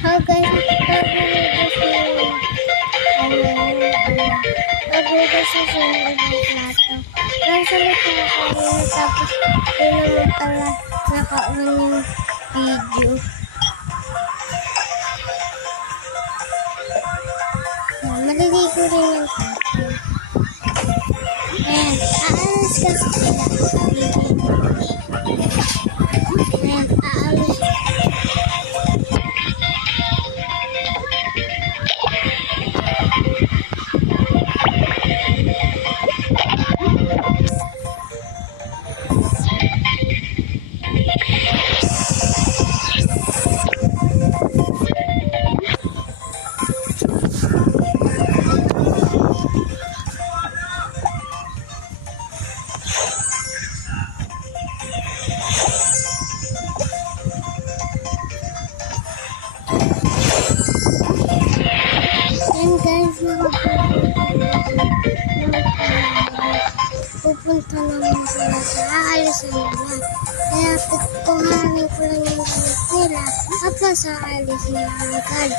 Hanggang nagugugas sa sunod ng plato. Nagsalita ako rin tapos yun naman pala naka-on yung video. Maliligo rin yung tatay. Ayan, aalis kasi sila. Ayan, aalis. Ayan guys, pupunta naman sila sa aalisan nila. Kaya kuhanin ko lang yung gamit nila at nasa aalis na agad.